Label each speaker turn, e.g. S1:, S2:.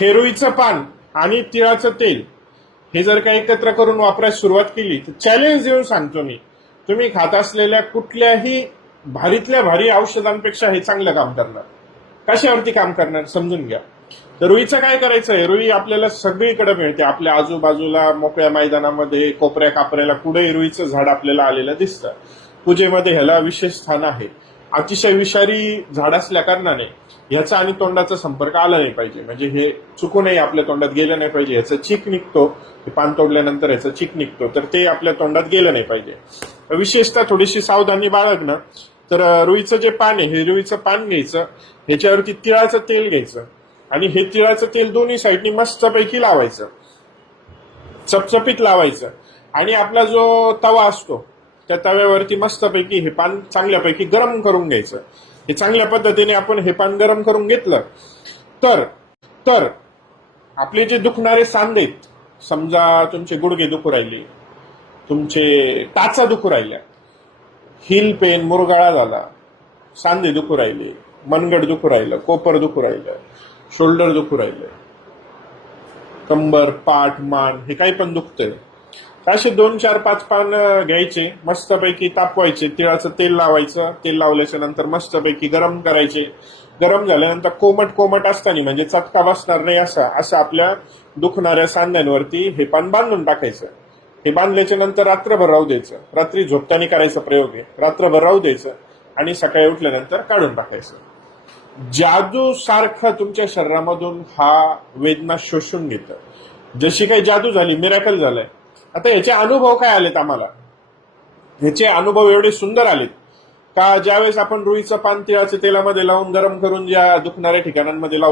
S1: हे रुईचं पान आणि तिळाचं तेल हे जर का एकत्र करून वापरायला सुरुवात केली तर चॅलेंज देऊन सांगतो मी. तुम्ही खात असलेल्या कुठल्याही भारीतल्या भारी औषधांपेक्षा हे चांगलं काम करणार. कशावरती काम करणार समजून घ्या. तर रुईचं काय करायचं आहे? रुई आपल्याला सगळीकडे मिळते. आपल्या आजूबाजूला मोकळ्या मैदानामध्ये कोपऱ्या कापऱ्याला कुठे रुईचं झाड आपल्याला आलेलं दिसतं. पूजेमध्ये ह्याला विशेष स्थान आहे. अतिशय विषारी झाड असल्या कारणाने ह्याचा आणि तोंडाचा संपर्क आला नाही पाहिजे. म्हणजे हे चुकूनही आपल्या तोंडात गेलं नाही पाहिजे. ह्याचं चीक निघतो पान तोडल्यानंतर ह्याचं चीक निघतो तर ते आपल्या तोंडात गेलं नाही पाहिजे. विशेषतः थोडीशी सावधानी बाळगणं. तर रुईचं जे पान आहे हे रुईचं पान घ्यायचं ह्याच्यावरती तिळाचं तेल घ्यायचं आणि हे तिळाचं तेल दोन्ही साईडनी मस्तपैकी लावायचं. चपचपीत लावायचं. आणि आपला जो तवा असतो त्या तव्यावरती मस्तपैकी हे पान चांगल्यापैकी गरम करून घ्यायचं. हे चांगल्या पद्धतीने आपण हे पान गरम करून घेतलं तर तर आपले जे दुखणारे सांधे आहेत, समजा तुमचे गुडघे दुखू राहिले तुमचे टाचा दुखू राहिल्या हिल पेन मुरगाळा झाला सांधे दुखू राहिले मनगड दुखू राहिलं कोपर दुखू राहिलं शोल्डर दुखू राहिलं कंबर पाठ मान हे काही पण दुखतंय. असे दोन चार पाच पान घ्यायचे मस्तपैकी तापवायचे. तिळाचं तेल लावायचं. तेल लावल्याच्या नंतर मस्तपैकी गरम करायचे. गरम झाल्यानंतर कोमट कोमट असताना म्हणजे चटका बसणार नाही असं असं आपल्या दुखणाऱ्या सांध्यांवरती हे पान बांधून टाकायचं. हे बांधल्याच्या नंतर रात्रभर राहू द्यायचं. रात्री झोपताना करायचा प्रयोग आहे. रात्रभर राहू द्यायचं आणि सकाळी उठल्यानंतर काढून टाकायचं. जादू सारखं तुमच्या शरीरामधून हा वेदना शोषून घेतं. जशी काही जादू झाली मिरॅकल झालंय. आता याचे अनुभव काय आलेत आम्हाला? ह्याचे अनुभव एवढे सुंदर आलेत. का ज्यावेळेस आपण रुईचं पान तिळाच्या तेलामध्ये लावून गरम करून ज्या दुखणाऱ्या ठिकाणांमध्ये लावतो